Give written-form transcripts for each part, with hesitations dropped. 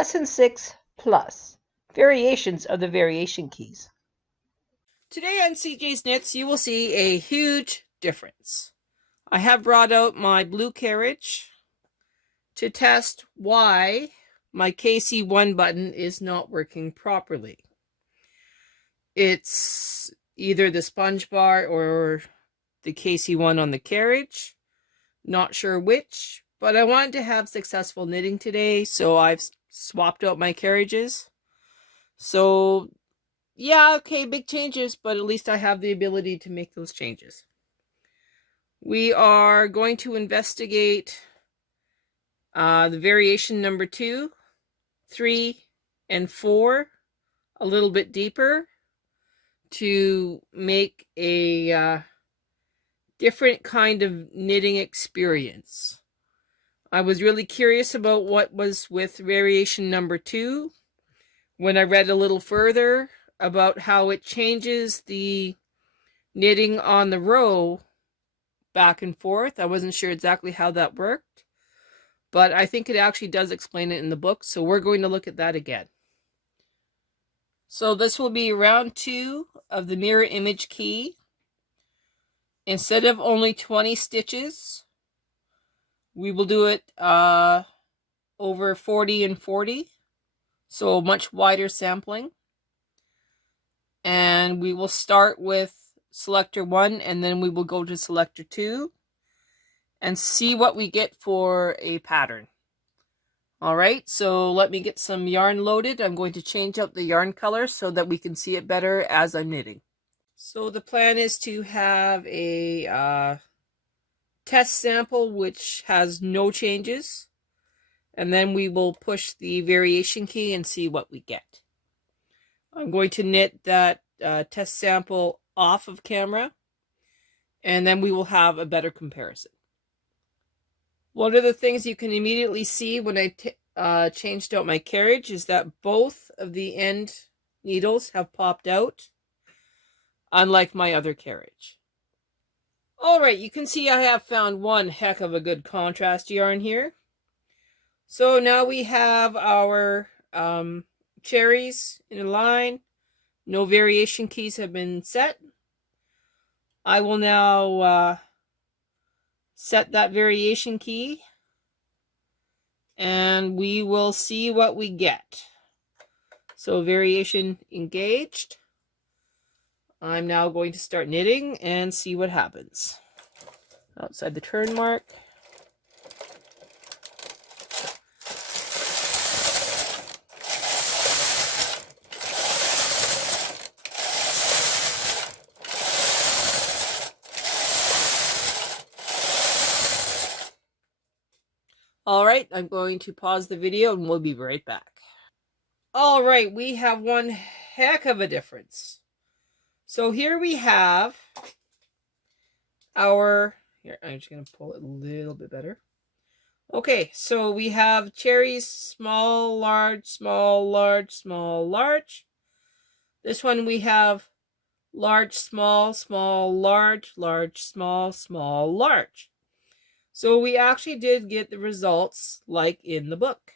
Lesson 6 Plus, Variations of the Variation Keys. Today on CJ's Knits, you will see a huge difference. I have brought out my blue carriage to test why my KC1 button is not working properly. It's either the sponge bar or the KC1 on the carriage. Not sure which, but I wanted to have successful knitting today, so I've swapped out my carriages. So yeah, okay, big changes, but at least I have the ability to make those changes. We are going to investigate the variation number 2, 3, and 4 a little bit deeper to make a different kind of knitting experience. I was really curious about what was with variation number 2. When I read a little further about how it changes the knitting on the row back and forth, I wasn't sure exactly how that worked, but I think it actually does explain it in the book, so we're going to look at that again. So this will be round 2 of the mirror image key. Instead of only 20 stitches, we will do it over 40 and 40, so much wider sampling. And we will start with selector 1, and then we will go to selector 2 and see what we get for a pattern. Alright, so let me get some yarn loaded. I'm going to change out the yarn color so that we can see it better as I'm knitting. So the plan is to have a test sample which has no changes, and then we will push the variation key and see what we get. I'm going to knit that test sample off of camera, and then we will have a better comparison. One of the things you can immediately see when I changed out my carriage is that both of the end needles have popped out, unlike my other carriage. Alright, you can see I have found one heck of a good contrast yarn here. So now we have our cherries in a line. No variation keys have been set. I will now set that variation key, and we will see what we get. So variation engaged. I'm now going to start knitting and see what happens. Outside the turn mark. Alright, I'm going to pause the video and we'll be right back. Alright, we have one heck of a difference. So here we have our, here, I'm just going to pull it a little bit better. Okay, so we have cherries, small, large, small, large, small, large. This one we have large, small, small, large, large, small, small, large. So we actually did get the results like in the book.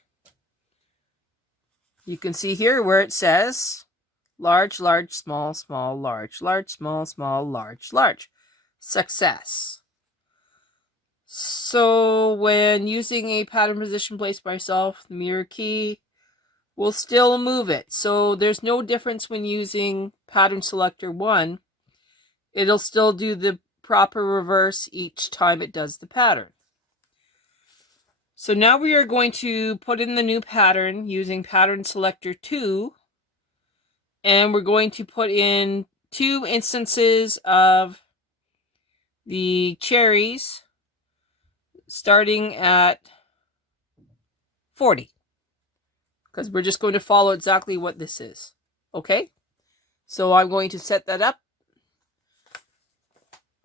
You can see here where it says large, large, small, small, large, large, small, small, large, large. Success. So when using a pattern position placed by itself, the mirror key will still move it. So there's no difference when using pattern selector 1. It'll still do the proper reverse each time it does the pattern. So now we are going to put in the new pattern using pattern selector 2, and we're going to put in 2 instances of the cherries starting at 40, because we're just going to follow exactly what this is. Okay, so I'm going to set that up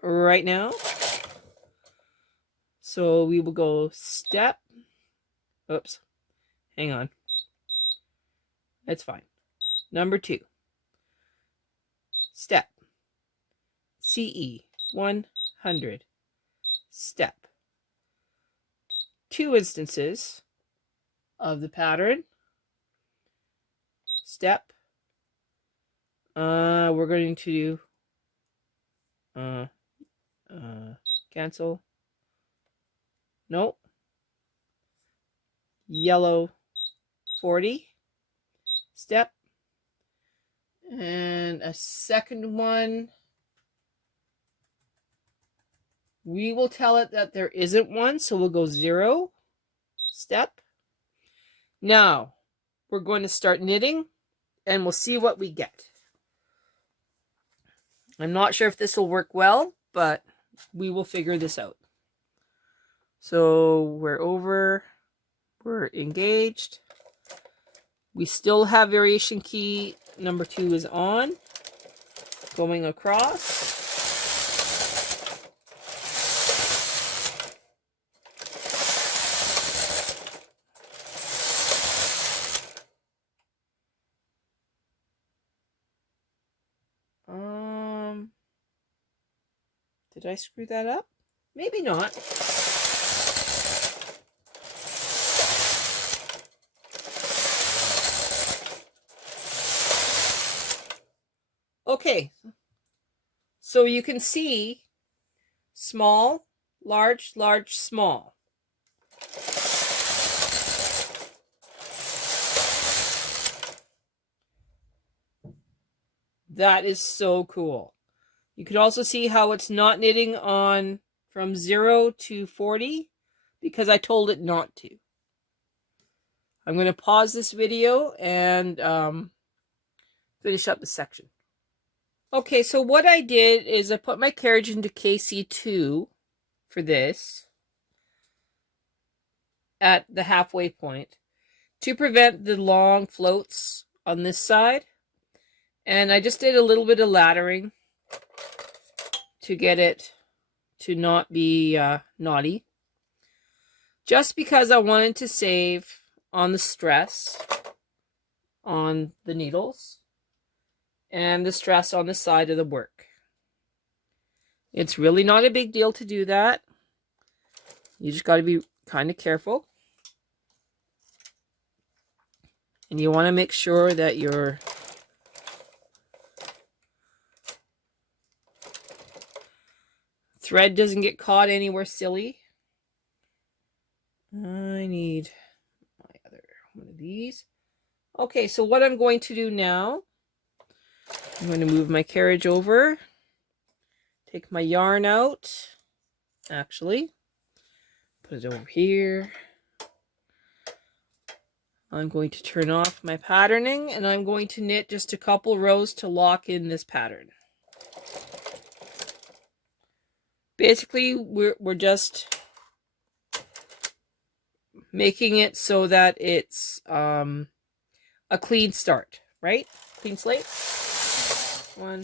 right now. So we will go step, oops, hang on, that's fine. Number 2, step, CE 100, step. 2 instances of the pattern, step. We're going to do cancel. No. Yellow 40 step. And a second one, we will tell it that there isn't one, so we'll go 0 step. Now, we're going to start knitting, and we'll see what we get. I'm not sure if this will work well, but we will figure this out. So we're over, we're engaged. We still have variation key number 2 is on, going across. Did I screw that up? Maybe not. Okay, so you can see small, large, large, small. That is so cool. You can also see how it's not knitting on from 0 to 40 because I told it not to. I'm going to pause this video and finish up the section. Okay, so what I did is I put my carriage into KC2 for this at the halfway point to prevent the long floats on this side. And I just did a little bit of laddering to get it to not be knotty. Just because I wanted to save on the stress on the needles and the stress on the side of the work. It's really not a big deal to do that. You just got to be kind of careful. And you want to make sure that your thread doesn't get caught anywhere silly. I need my other one of these. Okay, so what I'm going to do now, I'm going to move my carriage over, take my yarn out, actually, put it over here. I'm going to turn off my patterning, and I'm going to knit just a couple rows to lock in this pattern. Basically, we're just making it so that it's a clean start, right? Clean slate. 1,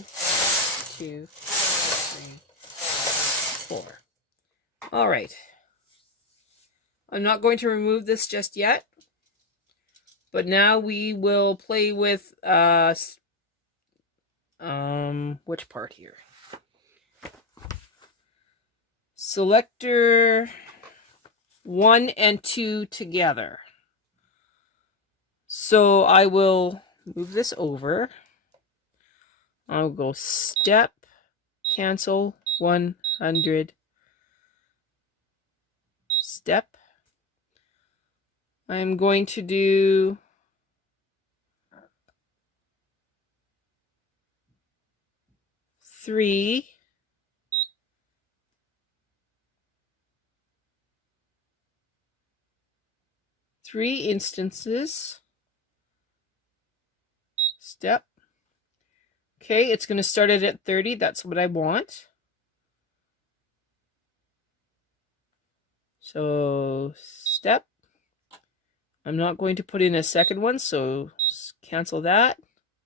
2, 3, 4. All right. I'm not going to remove this just yet, but now we will play with which part here? Selector 1 and 2 together. So I will move this over. I'll go step, cancel, 100, step. I'm going to do three instances. Step. Okay, it's going to start it at 30. That's what I want. So step. I'm not going to put in a second one, so cancel that.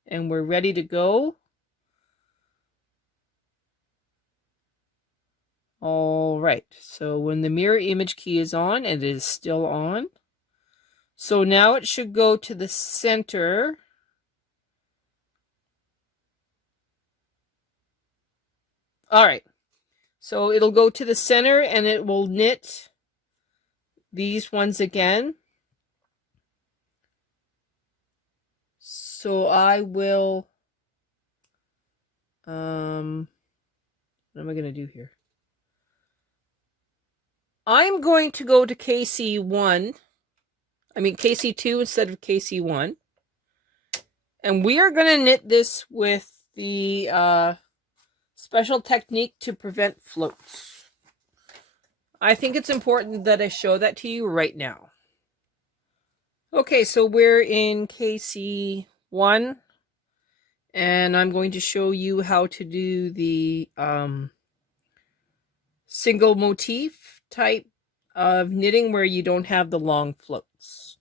And we're ready to go. All right, so when the mirror image key is on, and it is still on. So now it should go to the center. All right, so it'll go to the center and it will knit these ones again. So I will, what am I going to do here? I'm going to go to KC2 instead of KC1. And we are going to knit this with the special technique to prevent floats. I think it's important that I show that to you right now. Okay, so we're in KC1, and I'm going to show you how to do the single motif type of knitting where you don't have the long floats.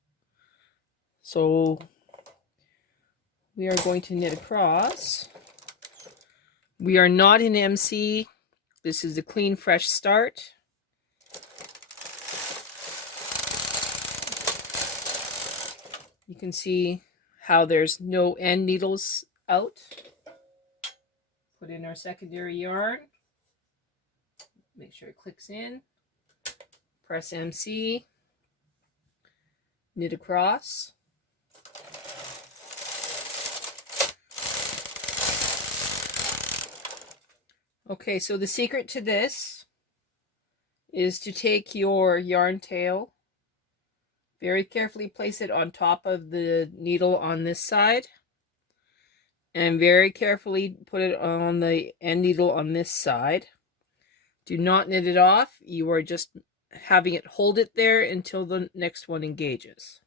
So we are going to knit across. We are not in MC. This is a clean, fresh start. You can see how there's no end needles out. Put in our secondary yarn. Make sure it clicks in. Press MC. Knit across. Okay, so the secret to this is to take your yarn tail, very carefully place it on top of the needle on this side, and very carefully put it on the end needle on this side. Do not knit it off. You are just having it hold it there until the next one engages.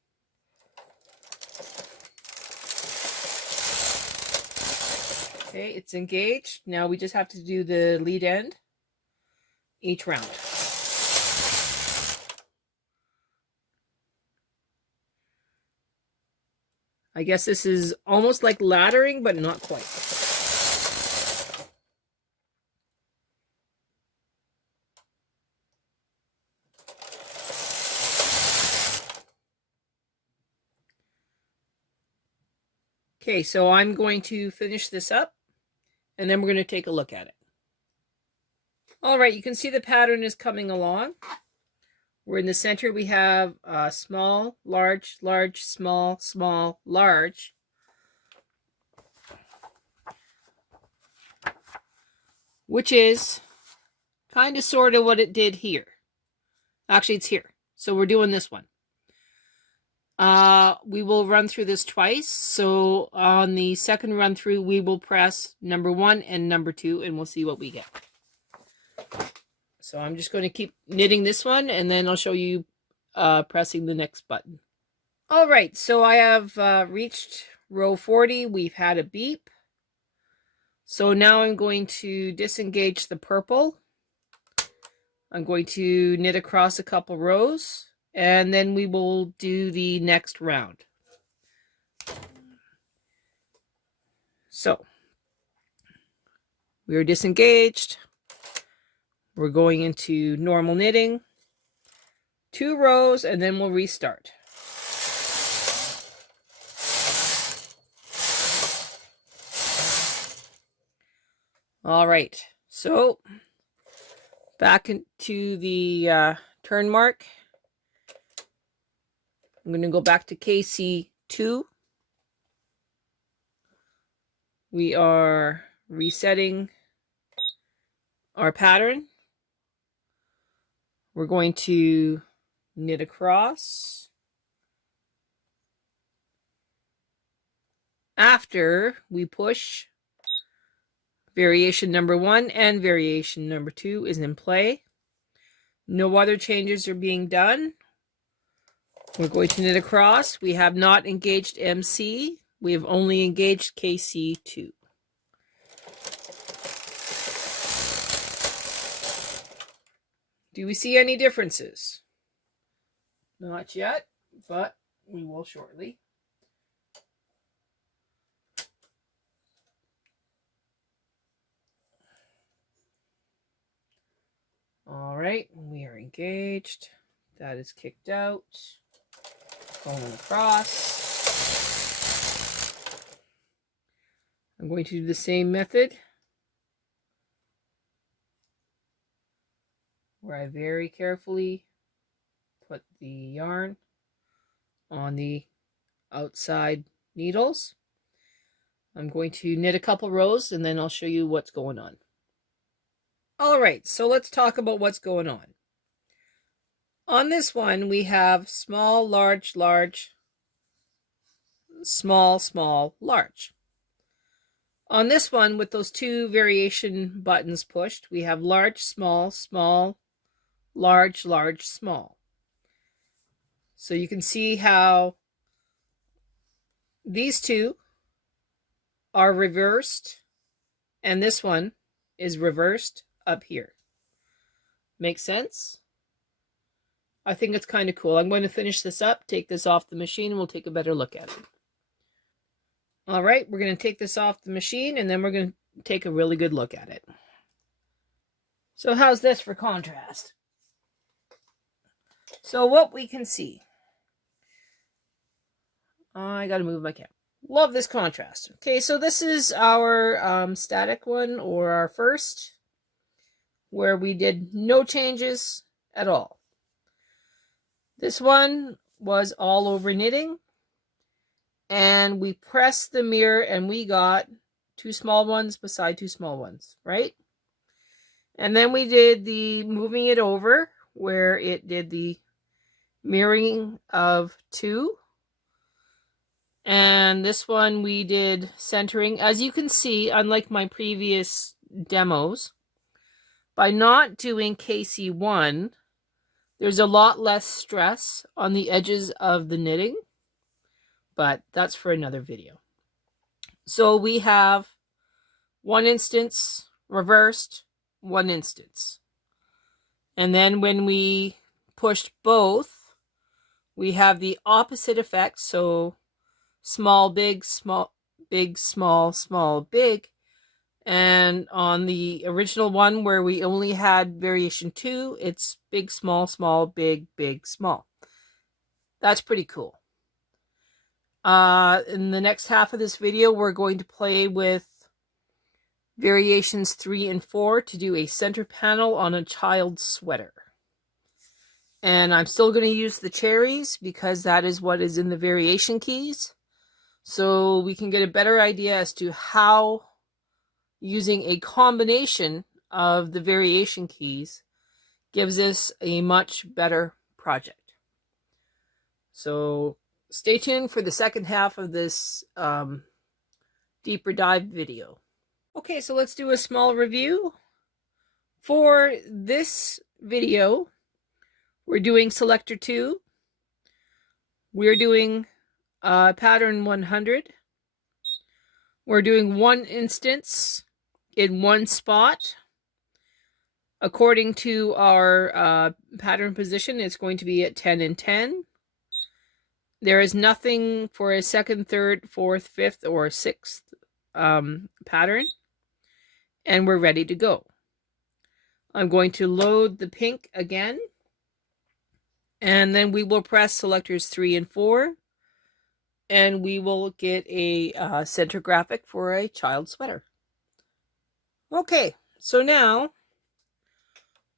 Okay, it's engaged. Now we just have to do the lead end each round. I guess this is almost like laddering, but not quite. Okay, so I'm going to finish this up, and then we're going to take a look at it. All right, you can see the pattern is coming along. We're in the center. We have small, large, large, small, small, large. Which is kind of sort of what it did here. Actually, it's here. So we're doing this one. We will run through this twice. So on the second run through, we will press number 1 and number 2, and we'll see what we get. So I'm just going to keep knitting this one, and then I'll show you pressing the next button. All right, so I have reached row 40. We've had a beep. So now I'm going to disengage the purple. I'm going to knit across a couple rows, and then we will do the next round. So we are disengaged. We're going into normal knitting, 2 rows, and then we'll restart. All right, so back into the turn mark. I'm going to go back to KC2. We are resetting our pattern. We're going to knit across. After we push, variation number 1 and variation number 2 is in play. No other changes are being done. We're going to knit across. We have not engaged MC. We have only engaged KC2. Do we see any differences? Not yet, but we will shortly. All right, we are engaged. That is kicked out. Going across. I'm going to do the same method, where I very carefully put the yarn on the outside needles. I'm going to knit a couple rows and then I'll show you what's going on. All right, so let's talk about what's going on. On this one, we have small, large, large, small, small, large. On this one, with those two variation buttons pushed, we have large, small, small, large, large, small. So you can see how these two are reversed, and this one is reversed up here. Make sense? I think it's kind of cool. I'm going to finish this up, take this off the machine, and we'll take a better look at it. All right, we're going to take this off the machine, and then we're going to take a really good look at it. So how's this for contrast? So what we can see. I got to move my camera. Love this contrast. Okay, so this is our static one, or our first, where we did no changes at all. This one was all over knitting, and we pressed the mirror and we got two small ones beside two small ones, right? And then we did the moving it over, where it did the mirroring of two. And this one we did centering. As you can see, unlike my previous demos, by not doing KC1, there's a lot less stress on the edges of the knitting, but that's for another video. So we have one instance reversed, one instance. And then when we pushed both, we have the opposite effect. So small, big, small, big, small, small, big. And on the original one where we only had variation 2, it's big, small, small, big, big, small. That's pretty cool. In the next half of this video, we're going to play with variations 3 and 4 to do a center panel on a child's sweater. And I'm still going to use the cherries because that is what is in the variation keys. So we can get a better idea as to how using a combination of the variation keys gives us a much better project. So stay tuned for the second half of this deeper dive video. Okay, so let's do a small review. For this video, we're doing selector 2. We're doing pattern 100. We're doing one instance in one spot. According to our pattern position, it's going to be at 10 and 10. There is nothing for a second, third, fourth, fifth, or sixth pattern. And we're ready to go. I'm going to load the pink again. And then we will press selectors 3 and 4. And we will get a center graphic for a child sweater. Okay, so now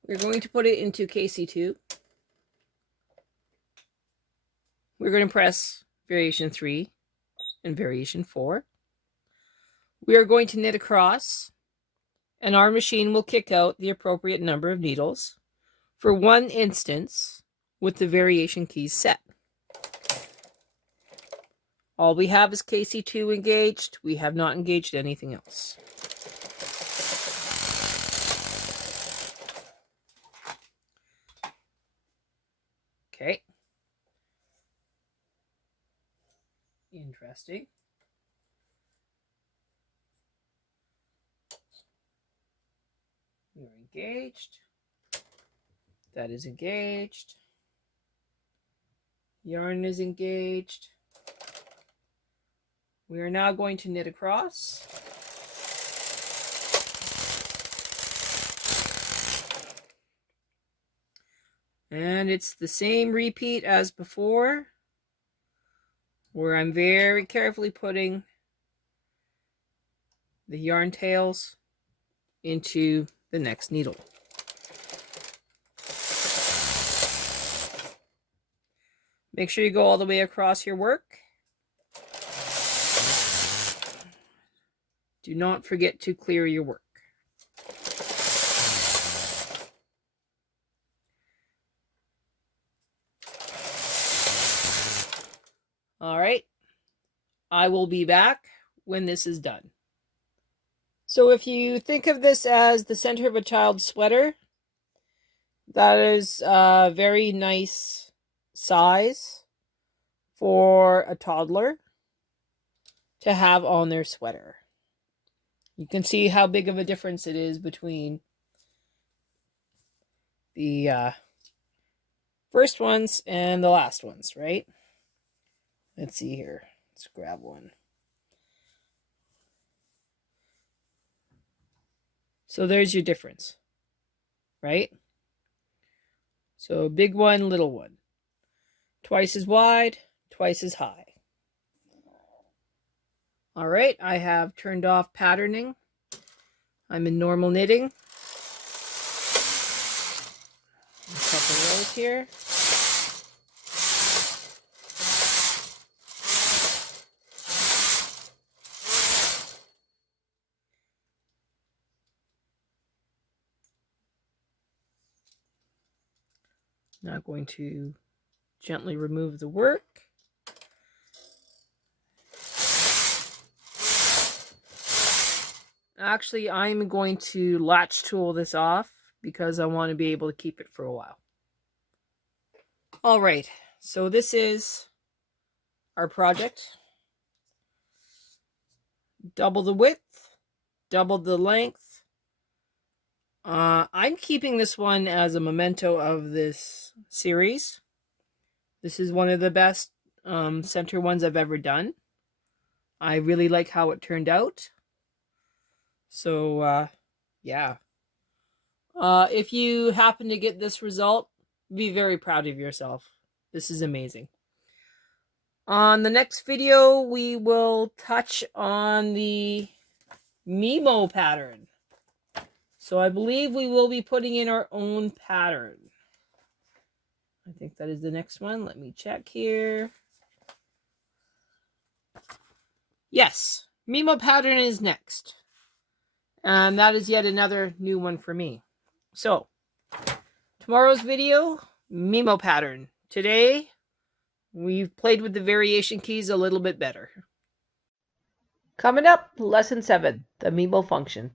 we're going to put it into KC2. We're going to press variation 3 and variation 4. We are going to knit across, and our machine will kick out the appropriate number of needles for one instance with the variation keys set. All we have is KC2 engaged. We have not engaged anything else. Okay. Interesting. We're engaged. That is engaged. Yarn is engaged. We are now going to knit across. And it's the same repeat as before, where I'm very carefully putting the yarn tails into the next needle. Make sure you go all the way across your work. Do not forget to clear your work. All right. I will be back when this is done. So if you think of this as the center of a child's sweater, that is a very nice size for a toddler to have on their sweater. You can see how big of a difference it is between the first ones and the last ones, right? Let's see here. Let's grab one. So there's your difference, right? So big one, little one. Twice as wide, twice as high. All right, I have turned off patterning. I'm in normal knitting. A couple rows here. Now going to gently remove the work. Actually, I'm going to latch tool this off because I want to be able to keep it for a while. All right, so this is our project. Double the width, double the length. I'm keeping this one as a memento of this series. This is one of the best center ones I've ever done. I really like how it turned out. So, yeah. If you happen to get this result, be very proud of yourself. This is amazing. On the next video, we will touch on the Mimo pattern. So I believe we will be putting in our own pattern. I think that is the next one. Let me check here. Yes, Mimo pattern is next. And that is yet another new one for me. So, tomorrow's video, Mimo pattern. Today, we've played with the variation keys a little bit better. Coming up, Lesson 7, the Mimo function.